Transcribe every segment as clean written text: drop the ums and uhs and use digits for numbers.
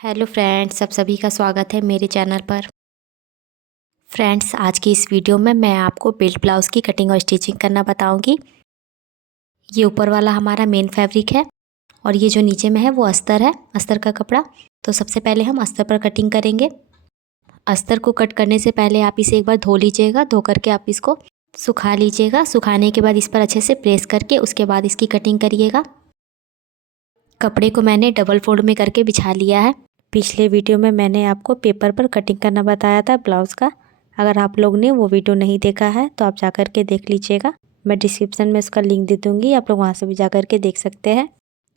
Hello friends, सब सभी का स्वागत है मेरे चैनल पर। फ्रेंड्स, आज की इस वीडियो में मैं आपको बेल्ट ब्लाउज़ की कटिंग और स्टिचिंग करना बताऊंगी। ये ऊपर वाला हमारा मेन फैब्रिक है और ये जो नीचे में है वो अस्तर है, अस्तर का कपड़ा। तो सबसे पहले हम अस्तर पर कटिंग करेंगे। अस्तर को कट करने से पहले आप इसे एक बार धो लीजिएगा। धो करके आप इसको सुखा लीजिएगा। सुखाने के बाद इस पर अच्छे से प्रेस करके उसके बाद इसकी कटिंग करिएगा। कपड़े को मैंने डबल फोल्ड में करके बिछा लिया है। पिछले वीडियो में मैंने आपको पेपर पर कटिंग करना बताया था ब्लाउज़ का। अगर आप लोग ने वो वीडियो नहीं देखा है तो आप जा कर के देख लीजिएगा। मैं डिस्क्रिप्शन में उसका लिंक दे दूँगी, आप लोग वहाँ से भी जा कर के देख सकते हैं।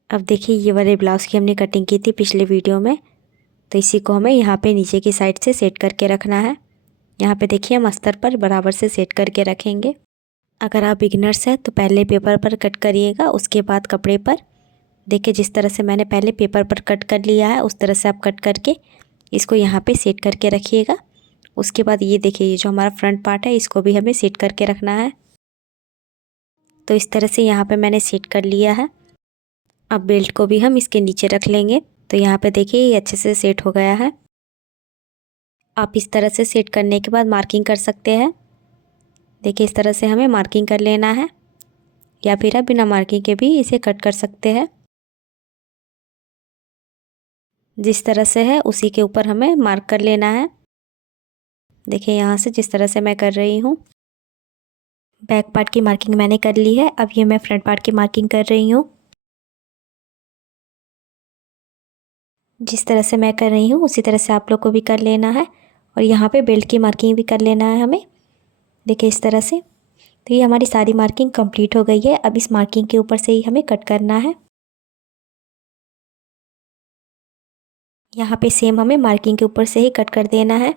अब देखिए, ये वाले ब्लाउज़ की हमने कटिंग की थी पिछले वीडियो में। तो इसी को हमें यहाँ पे नीचे की साइड से सेट करके रखना है। यहाँ पे देखिए, हम अस्तर पर बराबर से सेट करके रखेंगे। अगर आप बिगिनर्स हैं तो पहले पेपर पर कट करिएगा, उसके बाद कपड़े पर। देखिए, जिस तरह से मैंने पहले पेपर पर कट कर लिया है उस तरह से आप कट करके इसको यहाँ पे सेट करके रखिएगा। उसके बाद ये देखिए, ये जो हमारा फ्रंट पार्ट है इसको भी हमें सेट करके रखना है। तो इस तरह से यहाँ पे मैंने सेट कर लिया है। अब बेल्ट को भी हम इसके नीचे रख लेंगे। तो यहाँ पे देखिए, ये अच्छे से सेट हो गया है। आप इस तरह से सेट करने के बाद मार्किंग कर सकते हैं। देखिए, इस तरह से हमें मार्किंग कर लेना है, या फिर आप बिना मार्किंग के भी इसे कट कर सकते हैं। जिस तरह से है उसी के ऊपर हमें मार्क कर लेना है। देखिए, यहाँ से जिस तरह से मैं कर रही हूँ। बैक पार्ट की मार्किंग मैंने कर ली है। अब ये मैं फ्रंट पार्ट की मार्किंग कर रही हूँ। जिस तरह से मैं कर रही हूँ उसी तरह से आप लोग को भी कर लेना है। और यहाँ पे बेल्ट की मार्किंग भी कर लेना है हमें। देखिए, इस तरह से। तो ये हमारी सारी मार्किंग कंप्लीट हो गई है। अब इस मार्किंग के ऊपर से ही हमें कट करना है। यहाँ पे सेम हमें मार्किंग के ऊपर से ही कट कर देना है।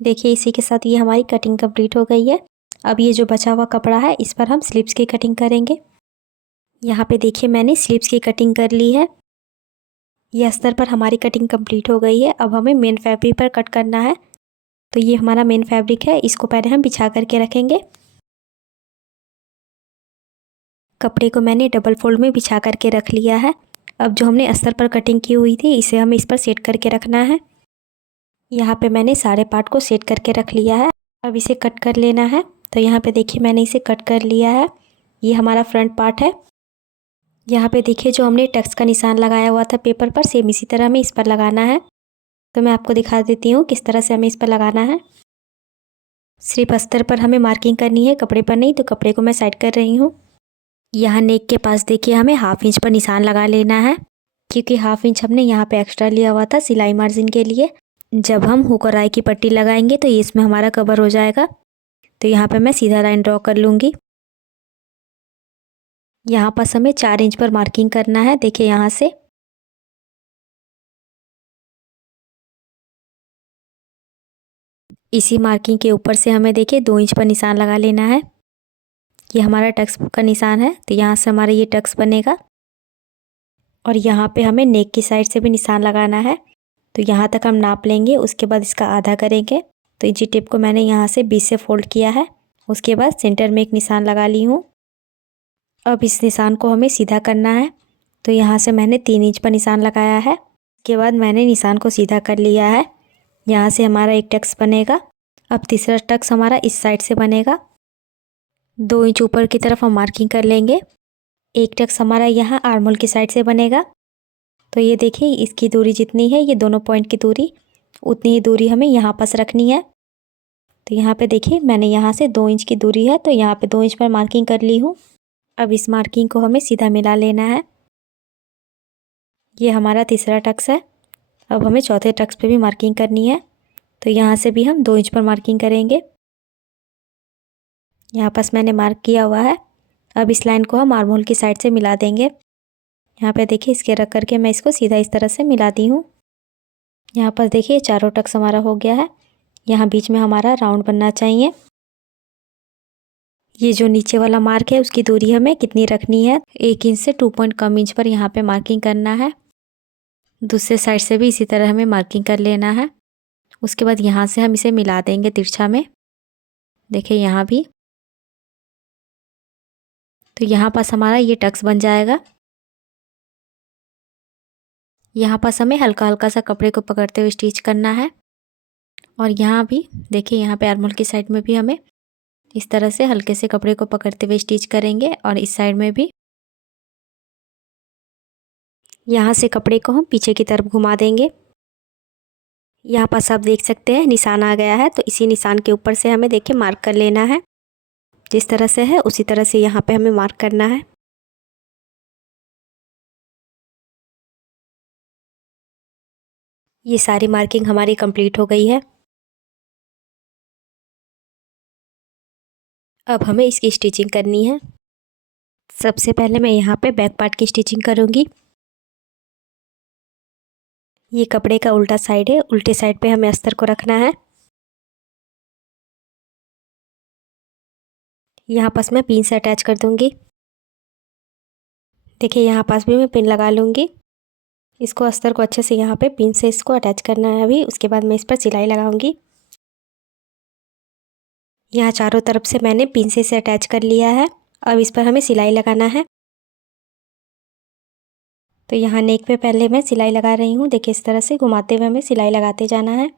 देखिए, इसी के साथ ये हमारी कटिंग कंप्लीट हो गई है। अब ये जो बचा हुआ कपड़ा है इस पर हम स्लीव्स की कटिंग करेंगे। यहाँ पे देखिए, मैंने स्लीव्स की कटिंग कर ली है। ये अस्तर पर हमारी कटिंग कंप्लीट हो गई है। अब हमें मेन फैब्रिक पर कट करना है। तो ये हमारा मेन फैब्रिक है, इसको पहले हम बिछा करके रखेंगे। कपड़े को मैंने डबल फोल्ड में बिछा करके रख लिया है। अब जो हमने अस्तर पर कटिंग की हुई थी इसे हमें इस पर सेट करके रखना है। यहाँ पे मैंने सारे पार्ट को सेट करके रख लिया है। अब इसे कट कर लेना है। तो यहाँ पे देखिए, मैंने इसे कट कर लिया है। ये हमारा फ्रंट पार्ट है। यहाँ पे देखिए, जो हमने टक्स का निशान लगाया हुआ था पेपर पर, सेम इसी तरह हमें इस पर लगाना है। तो मैं आपको दिखा देती हूँ किस तरह से हमें इस पर लगाना है। सिर्फ अस्तर पर हमें मार्किंग करनी है, कपड़े पर नहीं। तो कपड़े को मैं साइड कर रही हूँ। यहाँ नेक के पास देखिए, हमें हाफ इंच पर निशान लगा लेना है, क्योंकि हाफ इंच हमने यहाँ पे एक्स्ट्रा लिया हुआ था सिलाई मार्जिन के लिए। जब हम हुक और आई की पट्टी लगाएंगे तो ये इसमें हमारा कवर हो जाएगा। तो यहाँ पे मैं सीधा लाइन ड्रॉ कर लूँगी। यहाँ पास हमें 4 इंच पर मार्किंग करना है। देखिए, यहाँ से इसी मार्किंग के ऊपर से हमें देखिए 2 इंच पर निशान लगा लेना है। ये हमारा टक्स का निशान है। तो यहाँ से हमारा ये टक्स बनेगा। और यहाँ पे हमें नेक की साइड से भी निशान लगाना है। तो यहाँ तक हम नाप लेंगे, उसके बाद इसका आधा करेंगे। तो इंची टेप को मैंने यहाँ से 20 से फोल्ड किया है। उसके बाद सेंटर में एक निशान लगा ली हूँ। अब इस निशान को हमें सीधा करना है। तो यहाँ से मैंने 3 इंच पर निशान लगाया है। उसके बाद मैंने निशान को सीधा कर लिया है। यहाँ से हमारा एक टक्स बनेगा। अब तीसरा टक्स हमारा इस साइड से बनेगा। 2 इंच ऊपर की तरफ हम मार्किंग कर लेंगे। एक टक्स हमारा यहाँ आर्महोल की साइड से बनेगा। तो ये देखिए, इसकी दूरी जितनी है, ये दोनों पॉइंट की दूरी, उतनी ही दूरी हमें यहाँ पास रखनी है। तो यहाँ पे देखिए, मैंने यहाँ से 2 इंच की दूरी है तो यहाँ पे 2 इंच पर मार्किंग कर ली हूँ। अब इस मार्किंग को हमें सीधा मिला लेना है। ये हमारा तीसरा टक्स है। अब हमें चौथे टक्स पे भी मार्किंग करनी है। तो यहाँ से भी हम 2 इंच पर मार्किंग करेंगे। यहाँ पास मैंने मार्क किया हुआ है। अब इस लाइन को हम आर्महोल की साइड से मिला देंगे। यहाँ पे देखिए, इसके रख करके मैं इसको सीधा इस तरह से मिलाती हूँ। यहाँ पर देखिए, चारों टक्स हमारा हो गया है। यहाँ बीच में हमारा राउंड बनना चाहिए। ये जो नीचे वाला मार्क है उसकी दूरी हमें कितनी रखनी है, 1 इंच से 2 पॉइंट कम इंच पर यहाँ पे मार्किंग करना है। दूसरे साइड से भी इसी तरह हमें मार्किंग कर लेना है। उसके बाद यहाँ से हम इसे मिला देंगे तिरछा में। देखिए यहाँ भी, तो यहाँ पास हमारा ये टक्स बन जाएगा। यहाँ पास हमें हल्का हल्का सा कपड़े को पकड़ते हुए स्टिच करना है। और यहाँ भी देखिए, यहाँ पे आर्महोल की साइड में भी हमें इस तरह से हल्के से कपड़े को पकड़ते हुए स्टिच करेंगे। और इस साइड में भी यहाँ से कपड़े को हम पीछे की तरफ घुमा देंगे। यहाँ पास आप देख सकते हैं निशान आ गया है, तो इसी निशान के ऊपर से हमें देखिए मार्क कर लेना है। जिस तरह से है उसी तरह से यहाँ पे हमें मार्क करना है। ये सारी मार्किंग हमारी कंप्लीट हो गई है। अब हमें इसकी स्टिचिंग करनी है। सबसे पहले मैं यहाँ पे बैक पार्ट की स्टिचिंग करूँगी। ये कपड़े का उल्टा साइड है, उल्टे साइड पे हमें अस्तर को रखना है। यहाँ पास मैं पिन से अटैच कर दूँगी। देखिए यहाँ पास भी मैं पिन लगा लूँगी। इसको अस्तर को अच्छे से यहाँ पे पिन से इसको अटैच करना है अभी। उसके बाद मैं इस पर सिलाई लगाऊंगी। यहाँ चारों तरफ से मैंने पिन से अटैच कर लिया है। अब इस पर हमें सिलाई लगाना है। तो यहाँ नेक पे पहले मैं सिलाई लगा रही हूँ। देखिए इस तरह से घुमाते हुए हमें सिलाई लगाते जाना है।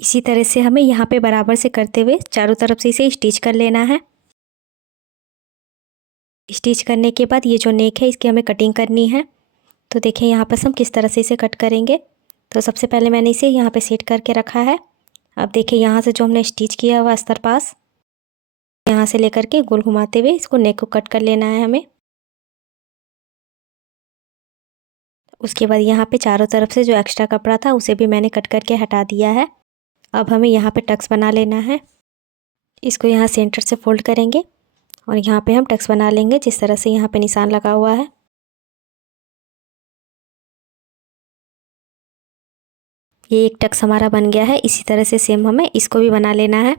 इसी तरह से हमें यहाँ पे बराबर से करते हुए चारों तरफ से इसे स्टिच कर लेना है। स्टिच करने के बाद ये जो नेक है इसकी हमें कटिंग करनी है। तो देखिए यहाँ पर हम किस तरह से इसे कट करेंगे। तो सबसे पहले मैंने इसे यहाँ पे सेट करके रखा है। अब देखिए यहाँ से जो हमने स्टिच किया हुआ अस्तर पास, यहाँ से लेकर के गोल घुमाते हुए इसको नेक को कट कर लेना है हमें। उसके बाद यहाँ पे चारों तरफ से जो एक्स्ट्रा कपड़ा था उसे भी मैंने कट करके हटा दिया है। अब हमें यहाँ पे टक्स बना लेना है। इसको यहाँ सेंटर से फोल्ड करेंगे और यहाँ पे हम टक्स बना लेंगे जिस तरह से यहाँ पे निशान लगा हुआ है। ये एक टक्स हमारा बन गया है। इसी तरह से सेम हमें इसको भी बना लेना है।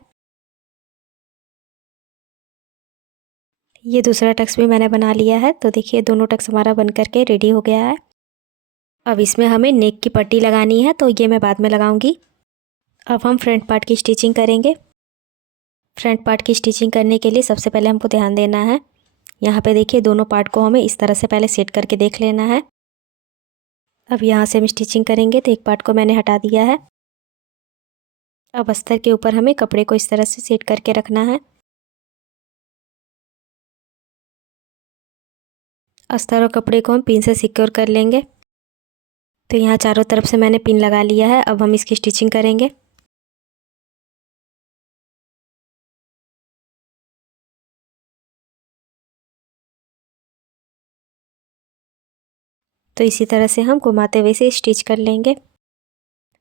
ये दूसरा टक्स भी मैंने बना लिया है। तो देखिए दोनों टक्स हमारा बन करके रेडी हो गया है। अब इसमें हमें नेक की पट्टी लगानी है, तो ये मैं बाद में लगाऊंगी। अब हम फ्रंट पार्ट की स्टिचिंग करेंगे। फ्रंट पार्ट की स्टिचिंग करने के लिए सबसे पहले हमको ध्यान देना है। यहाँ पे देखिए दोनों पार्ट को हमें इस तरह से पहले सेट करके देख लेना है। अब यहाँ से हम स्टिचिंग करेंगे, तो एक पार्ट को मैंने हटा दिया है। अब अस्तर के ऊपर हमें कपड़े को इस तरह से सेट करके रखना है। अस्तर और कपड़े को हम पिन से सिक्योर कर लेंगे। तो यहाँ चारों तरफ से मैंने पिन लगा लिया है। अब हम इसकी स्टिचिंग करेंगे। तो इसी तरह से हम घुमाते हुए इसे स्टिच कर लेंगे।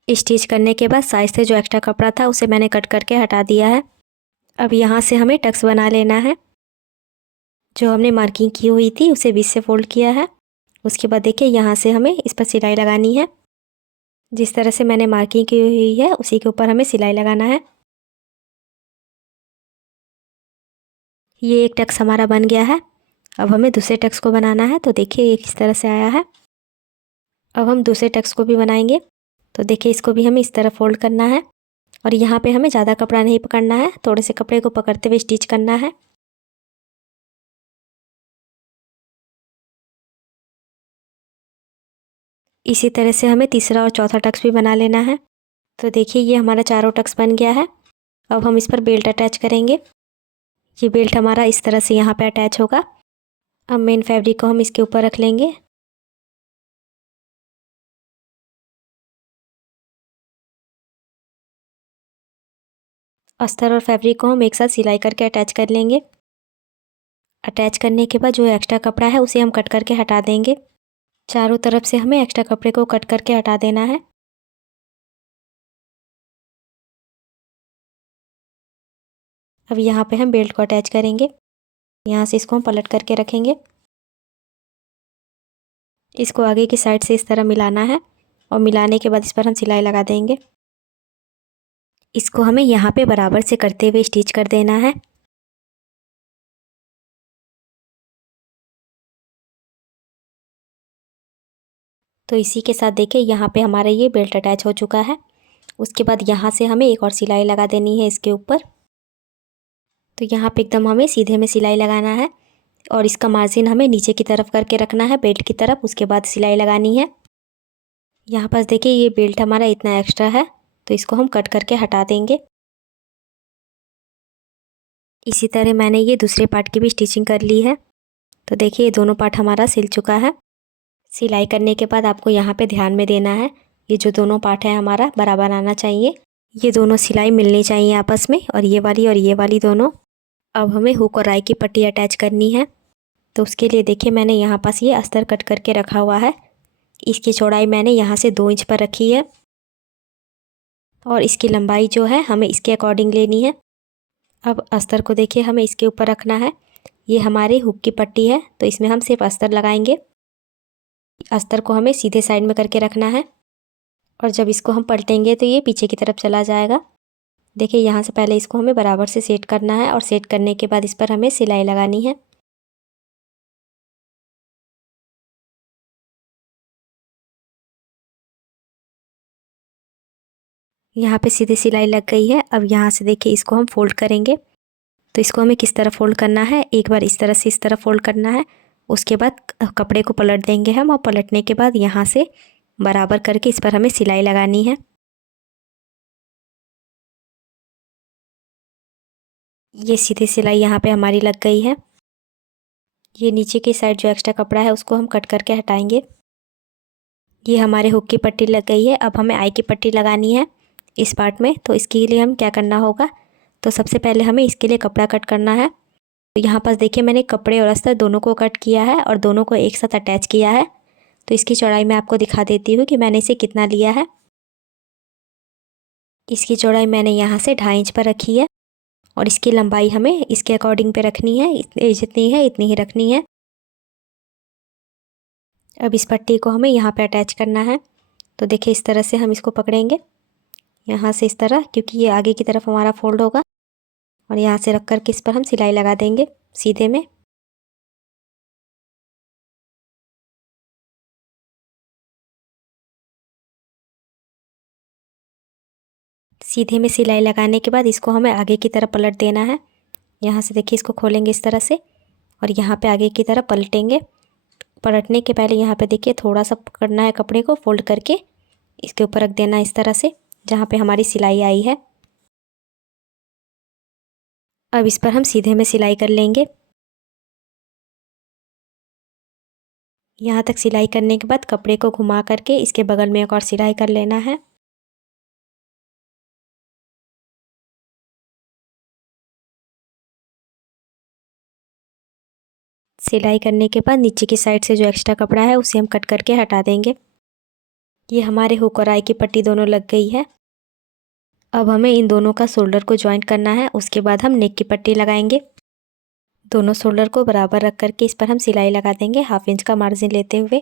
स्टिच करने के बाद साइड से जो एक्स्ट्रा कपड़ा था उसे मैंने कट करके हटा दिया है। अब यहाँ से हमें टक्स बना लेना है। जो हमने मार्किंग की हुई थी उसे बीच से फोल्ड किया है। उसके बाद देखिए यहाँ से हमें इस पर सिलाई लगानी है। जिस तरह से मैंने मार्किंग की हुई है उसी के ऊपर हमें सिलाई लगाना है। ये एक टक्स हमारा बन गया है। अब हमें दूसरे टक्स को बनाना है। तो देखिए ये किस तरह से आया है। अब हम दूसरे टक्स को भी बनाएंगे। तो देखिए इसको भी हमें इस तरह फोल्ड करना है और यहाँ पे हमें ज़्यादा कपड़ा नहीं पकड़ना है, थोड़े से कपड़े को पकड़ते हुए स्टिच करना है। इसी तरह से हमें तीसरा और चौथा टक्स भी बना लेना है। तो देखिए ये हमारा चारों टक्स बन गया है। अब हम इस पर बेल्ट अटैच करेंगे। ये बेल्ट हमारा इस तरह से यहाँ पे अटैच होगा। अब मेन फैब्रिक को हम इसके ऊपर रख लेंगे। अस्तर और फैब्रिक को हम एक साथ सिलाई करके अटैच कर लेंगे। अटैच करने के बाद जो एक्स्ट्रा कपड़ा है उसे हम कट करके हटा देंगे। चारों तरफ से हमें एक्स्ट्रा कपड़े को कट करके हटा देना है। अब यहाँ पे हम बेल्ट को अटैच करेंगे। यहाँ से इसको हम पलट करके रखेंगे। इसको आगे की साइड से इस तरह मिलाना है और मिलाने के बाद इस पर हम सिलाई लगा देंगे। इसको हमें यहाँ पे बराबर से करते हुए स्टिच कर देना है। तो इसी के साथ देखिए यहाँ पे हमारा ये बेल्ट अटैच हो चुका है। उसके बाद यहाँ से हमें एक और सिलाई लगा देनी है इसके ऊपर। तो यहाँ पे एकदम हमें सीधे में सिलाई लगाना है और इसका मार्जिन हमें नीचे की तरफ करके रखना है बेल्ट की तरफ। उसके बाद सिलाई लगानी है। यहाँ पर देखिए ये बेल्ट हमारा इतना एक्स्ट्रा है तो इसको हम कट करके हटा देंगे। इसी तरह मैंने ये दूसरे पार्ट की भी स्टिचिंग कर ली है। तो देखिए ये दोनों पार्ट हमारा सिल चुका है। सिलाई करने के बाद आपको यहाँ पे ध्यान में देना है, ये जो दोनों पार्ट है हमारा बराबर आना चाहिए। ये दोनों सिलाई मिलनी चाहिए आपस में, और ये वाली दोनों। अब हमें हुक और आई की पट्टी अटैच करनी है। तो उसके लिए देखिए मैंने यहाँ पास ये अस्तर कट करके रखा हुआ है। इसकी चौड़ाई मैंने यहाँ से 2 इंच पर रखी है और इसकी लंबाई जो है हमें इसके अकॉर्डिंग लेनी है। अब अस्तर को देखिए हमें इसके ऊपर रखना है। ये हमारी हुक की पट्टी है तो इसमें हम सिर्फ अस्तर लगाएंगे। अस्तर को हमें सीधे साइड में करके रखना है और जब इसको हम पलटेंगे तो ये पीछे की तरफ चला जाएगा। देखिए यहाँ से पहले इसको हमें बराबर से सेट करना है और सेट करने के बाद इस पर हमें सिलाई लगानी है। यहाँ पे सीधी सिलाई लग गई है। अब यहाँ से देखिए इसको हम फोल्ड करेंगे। तो इसको हमें किस तरह फोल्ड करना है, एक बार इस तरह से इस तरह फोल्ड करना है। उसके बाद कपड़े को पलट देंगे हम, और पलटने के बाद यहाँ से बराबर करके इस पर हमें सिलाई लगानी है। ये सीधी सिलाई यहाँ पे हमारी लग गई है। ये नीचे की साइड जो एक्स्ट्रा कपड़ा है उसको हम कट करके हटाएंगे। ये हमारे हुक की पट्टी लग गई है। अब हमें आई की पट्टी लगानी है इस पार्ट में। तो इसके लिए हम क्या करना होगा, तो सबसे पहले हमें इसके लिए कपड़ा कट करना है। तो यहाँ पर देखिए मैंने कपड़े और अस्तर दोनों को कट किया है और दोनों को एक साथ अटैच किया है। तो इसकी चौड़ाई मैं आपको दिखा देती हूँ कि मैंने इसे कितना लिया है। इसकी चौड़ाई मैंने यहाँ से 2.5 इंच पर रखी है और इसकी लंबाई हमें इसके अकॉर्डिंग पे रखनी है। जितनी है इतनी ही रखनी है। अब इस पट्टी को हमें यहाँ पे अटैच करना है। तो देखिए इस तरह से हम इसको पकड़ेंगे, यहाँ से इस तरह, क्योंकि ये आगे की तरफ हमारा फोल्ड होगा। और यहाँ से रख कर के इस पर हम सिलाई लगा देंगे सीधे में। सीधे में सिलाई लगाने के बाद इसको हमें आगे की तरफ पलट देना है। यहाँ से देखिए इसको खोलेंगे इस तरह से और यहाँ पे आगे की तरफ पलटेंगे। पलटने के पहले यहाँ पे देखिए थोड़ा सा पकड़ना है, कपड़े को फोल्ड करके इसके ऊपर रख देना इस तरह से, जहाँ पे हमारी सिलाई आई है। अब इस पर हम सीधे में सिलाई कर लेंगे। यहाँ तक सिलाई करने के बाद कपड़े को घुमा करके इसके बगल में एक और सिलाई कर लेना है। सिलाई करने के बाद नीचे की साइड से जो एक्स्ट्रा कपड़ा है उसे हम कट करके हटा देंगे। ये हमारे हुक और आई की पट्टी दोनों लग गई है। अब हमें इन दोनों का शोल्डर को जॉइंट करना है। उसके बाद हम नेक की पट्टी लगाएंगे। दोनों शोल्डर को बराबर रख करके इस पर हम सिलाई लगा देंगे 1/2 इंच का मार्जिन लेते हुए।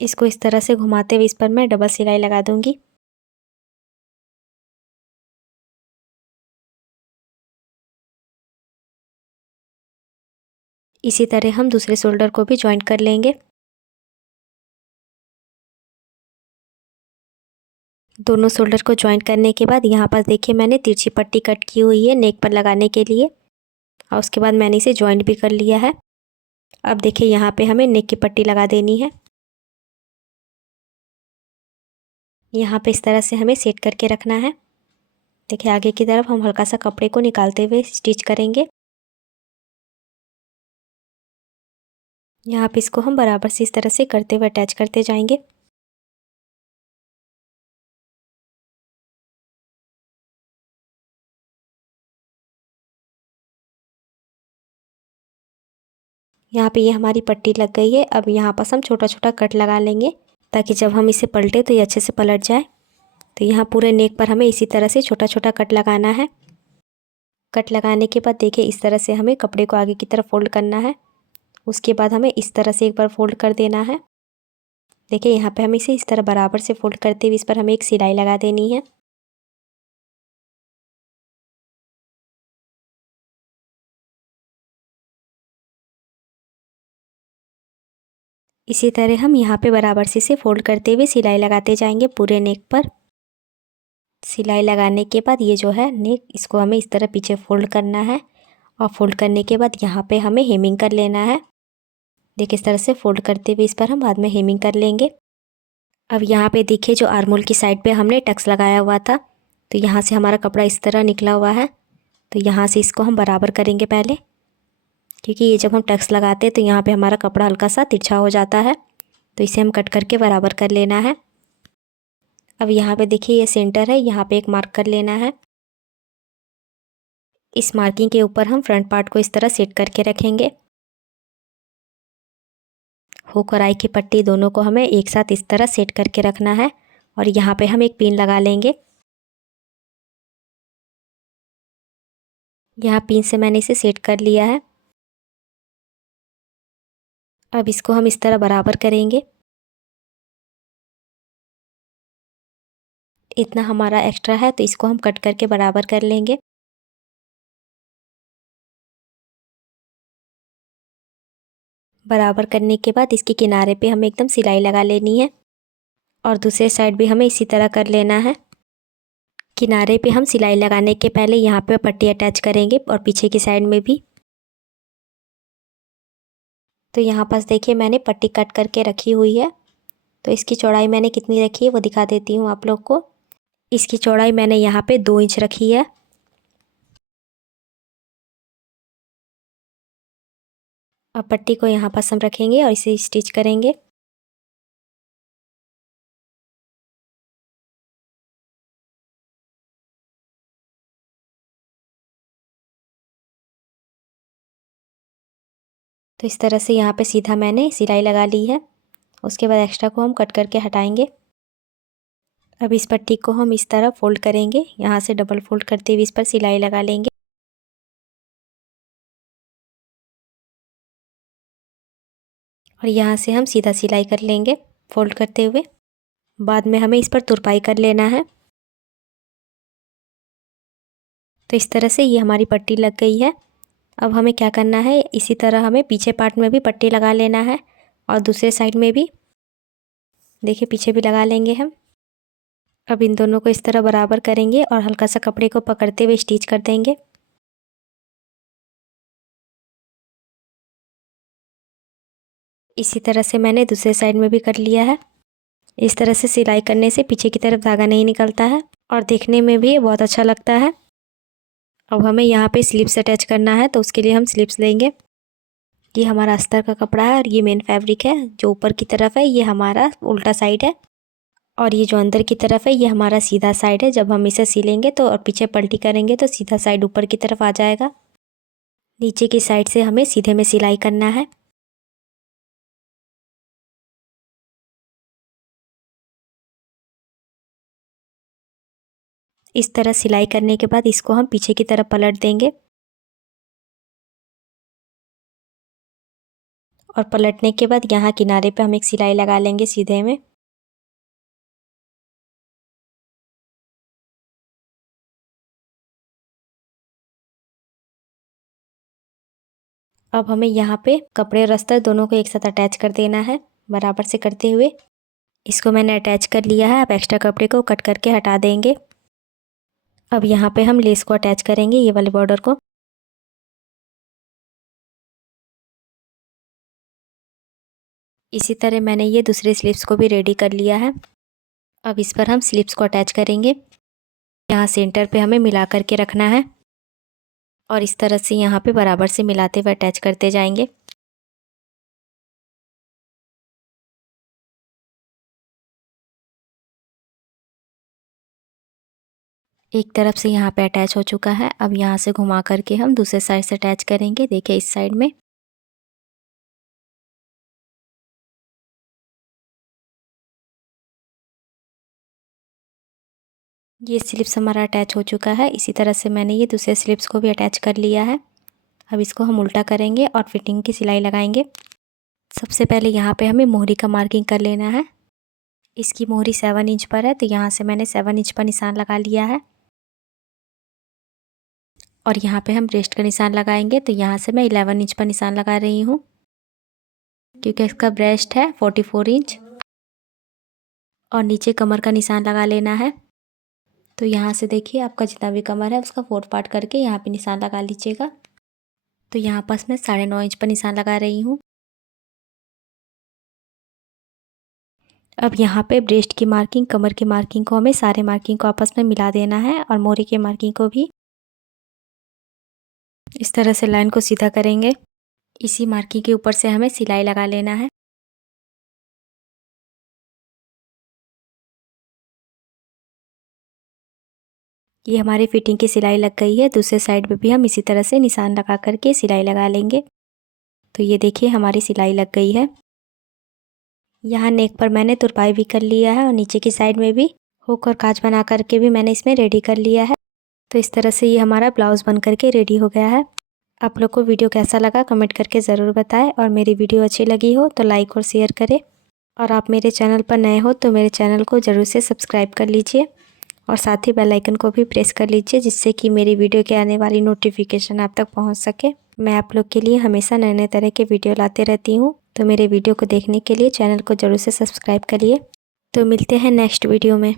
इसको इस तरह से घुमाते हुए इस पर मैं डबल सिलाई लगा दूंगी। इसी तरह हम दूसरे शोल्डर को भी जॉइंट कर लेंगे। दोनों शोल्डर को जॉइंट करने के बाद यहाँ पर देखिए मैंने तिरछी पट्टी कट की हुई है नेक पर लगाने के लिए, और उसके बाद मैंने इसे जॉइंट भी कर लिया है। अब देखिए यहाँ पे हमें नेक की पट्टी लगा देनी है। यहाँ पे इस तरह से हमें सेट करके रखना है। देखिए आगे की तरफ हम हल्का सा कपड़े को निकालते हुए स्टिच करेंगे। यहाँ पे इसको हम बराबर से इस तरह से करते हुए अटैच करते जाएंगे। यहाँ पे ये हमारी पट्टी लग गई है। अब यहाँ पर हम छोटा छोटा कट लगा लेंगे ताकि जब हम इसे पलटे तो ये अच्छे से पलट जाए। तो यहाँ पूरे नेक पर हमें इसी तरह से छोटा छोटा कट लगाना है। कट लगाने के बाद देखिए इस तरह से हमें कपड़े को आगे की तरफ फोल्ड करना है। उसके बाद हमें इस तरह से एक बार फोल्ड कर देना है। देखिए यहाँ पे हमें इसे इस तरह बराबर से फोल्ड करते हुए इस पर हमें एक सिलाई लगा देनी है। इसी तरह हम यहाँ पे बराबर से फोल्ड करते हुए सिलाई लगाते जाएंगे पूरे नेक पर। सिलाई लगाने के बाद ये जो है नेक, इसको हमें इस तरह पीछे फोल्ड करना है और फोल्ड करने के बाद यहाँ पे हमें हेमिंग कर लेना है। देखिए इस तरह से फोल्ड करते हुए इस पर हम बाद में हेमिंग कर लेंगे। अब यहाँ पे देखिए जो आर्मोल की साइड पे हमने टक्स लगाया हुआ था, तो यहाँ से हमारा कपड़ा इस तरह निकला हुआ है। तो यहाँ से इसको हम बराबर करेंगे पहले, क्योंकि ये जब हम टक्स लगाते हैं तो यहाँ पे हमारा कपड़ा हल्का सा तिरछा हो जाता है, तो इसे हम कट करके बराबर कर लेना है। अब यहाँ पे देखिए ये सेंटर है, यहाँ पे एक मार्क कर लेना है। इस मार्किंग के ऊपर हम फ्रंट पार्ट को इस तरह सेट करके रखेंगे। हुक और आई की पट्टी दोनों को हमें एक साथ इस तरह सेट करके रखना है और यहाँ पे हम एक पिन लगा लेंगे। यहाँ पिन से मैंने इसे सेट कर लिया है। अब इसको हम इस तरह बराबर करेंगे। इतना हमारा एक्स्ट्रा है तो इसको हम कट करके बराबर कर लेंगे। बराबर करने के बाद इसके किनारे पे हमें एकदम सिलाई लगा लेनी है और दूसरे साइड भी हमें इसी तरह कर लेना है। किनारे पे हम सिलाई लगाने के पहले यहाँ पे पट्टी अटैच करेंगे और पीछे की साइड में भी। तो यहाँ पास देखिए मैंने पट्टी कट करके रखी हुई है। तो इसकी चौड़ाई मैंने कितनी रखी है वो दिखा देती हूँ आप लोग को। इसकी चौड़ाई मैंने यहाँ पे 2 इंच रखी है। अब पट्टी को यहाँ पास हम रखेंगे और इसे स्टिच करेंगे। तो इस तरह से यहाँ पे सीधा मैंने सिलाई लगा ली है। उसके बाद एक्स्ट्रा को हम कट करके हटाएंगे। अब इस पट्टी को हम इस तरह फोल्ड करेंगे, यहाँ से डबल फोल्ड करते हुए इस पर सिलाई लगा लेंगे। और यहाँ से हम सीधा सिलाई कर लेंगे फोल्ड करते हुए। बाद में हमें इस पर तुरपाई कर लेना है। तो इस तरह से ये हमारी पट्टी लग गई है। अब हमें क्या करना है, इसी तरह हमें पीछे पार्ट में भी पट्टी लगा लेना है और दूसरे साइड में भी देखिए पीछे भी लगा लेंगे हम। अब इन दोनों को इस तरह बराबर करेंगे और हल्का सा कपड़े को पकड़ते हुए स्टिच कर देंगे। इसी तरह से मैंने दूसरे साइड में भी कर लिया है। इस तरह से सिलाई करने से पीछे की तरफ धागा नहीं निकलता है और देखने में भी बहुत अच्छा लगता है। अब हमें यहाँ पे स्लीव्स अटैच करना है, तो उसके लिए हम स्लीव्स लेंगे। ये हमारा अस्तर का कपड़ा है और ये मेन फैब्रिक है। जो ऊपर की तरफ है ये हमारा उल्टा साइड है और ये जो अंदर की तरफ है ये हमारा सीधा साइड है। जब हम इसे सिलेंगे तो और पीछे पलटी करेंगे तो सीधा साइड ऊपर की तरफ आ जाएगा। नीचे की साइड से हमें सीधे में सिलाई करना है। इस तरह सिलाई करने के बाद इसको हम पीछे की तरफ पलट देंगे और पलटने के बाद यहाँ किनारे पे हम एक सिलाई लगा लेंगे सीधे में। अब हमें यहाँ पे कपड़े और अस्तर दोनों को एक साथ अटैच कर देना है बराबर से करते हुए। इसको मैंने अटैच कर लिया है। अब एक्स्ट्रा कपड़े को कट करके हटा देंगे। अब यहाँ पे हम लेस को अटैच करेंगे, ये वाले बॉर्डर को। इसी तरह मैंने ये दूसरे स्लीव्स को भी रेडी कर लिया है। अब इस पर हम स्लीव्स को अटैच करेंगे। यहाँ सेंटर पे हमें मिला करके रखना है और इस तरह से यहाँ पे बराबर से मिलाते हुए अटैच करते जाएंगे। एक तरफ से यहाँ पे अटैच हो चुका है। अब यहाँ से घुमा करके हम दूसरे साइड से अटैच करेंगे। देखिए इस साइड में। ये स्लिप्स हमारा अटैच हो चुका है। इसी तरह से मैंने ये दूसरे स्लिप्स को भी अटैच कर लिया है। अब इसको हम उल्टा करेंगे और फिटिंग की सिलाई लगाएंगे। सबसे पहले यहाँ पे हमें मोहरी का मार्किंग कर लेना है। इसकी मोहरी 7 इंच पर है, तो यहाँ से मैंने 7 इंच पर निशान लगा लिया है और यहाँ पे हम ब्रेस्ट का निशान लगाएंगे। तो यहाँ से मैं 11 इंच पर निशान लगा रही हूँ। क्योंकि इसका ब्रेस्ट है 44 इंच। और नीचे कमर का निशान लगा लेना है। तो यहाँ से देखिए आपका जितना भी कमर है उसका 4 पार्ट करके यहाँ पे निशान लगा लीजिएगा। तो यहाँ पास मैं 9.5 इंच पर निशान लगा रही हूँ। अब यहाँ पे ब्रेस्ट की मार्किंग, कमर की मार्किंग को हमें सारे मार्किंग को आपस में मिला देना है और मोरे की मार्किंग को भी इस तरह से लाइन को सीधा करेंगे। इसी मार्किंग के ऊपर से हमें सिलाई लगा लेना है। ये हमारी फिटिंग की सिलाई लग गई है। दूसरे साइड पे भी हम इसी तरह से निशान लगा करके सिलाई लगा लेंगे। तो ये देखिए हमारी सिलाई लग गई है। यहाँ नेक पर मैंने तुरपाई भी कर लिया है और नीचे की साइड में भी हुक और काज बना करके भी मैंने इसमें रेडी कर लिया है। तो इस तरह से ये हमारा ब्लाउज़ बन करके रेडी हो गया है। आप लोग को वीडियो कैसा लगा कमेंट करके ज़रूर बताएं और मेरी वीडियो अच्छी लगी हो तो लाइक और शेयर करें। और आप मेरे चैनल पर नए हो तो मेरे चैनल को ज़रूर से सब्सक्राइब कर लीजिए और साथ ही बेल आइकन को भी प्रेस कर लीजिए, जिससे कि मेरी वीडियो के आने वाली नोटिफिकेशन आप तक पहुंच सके। मैं आप लोग के लिए हमेशा नए नए तरह के वीडियो लाते रहती हूं, तो मेरे वीडियो को देखने के लिए चैनल को ज़रूर से सब्सक्राइब करिए। तो मिलते हैं नेक्स्ट वीडियो में।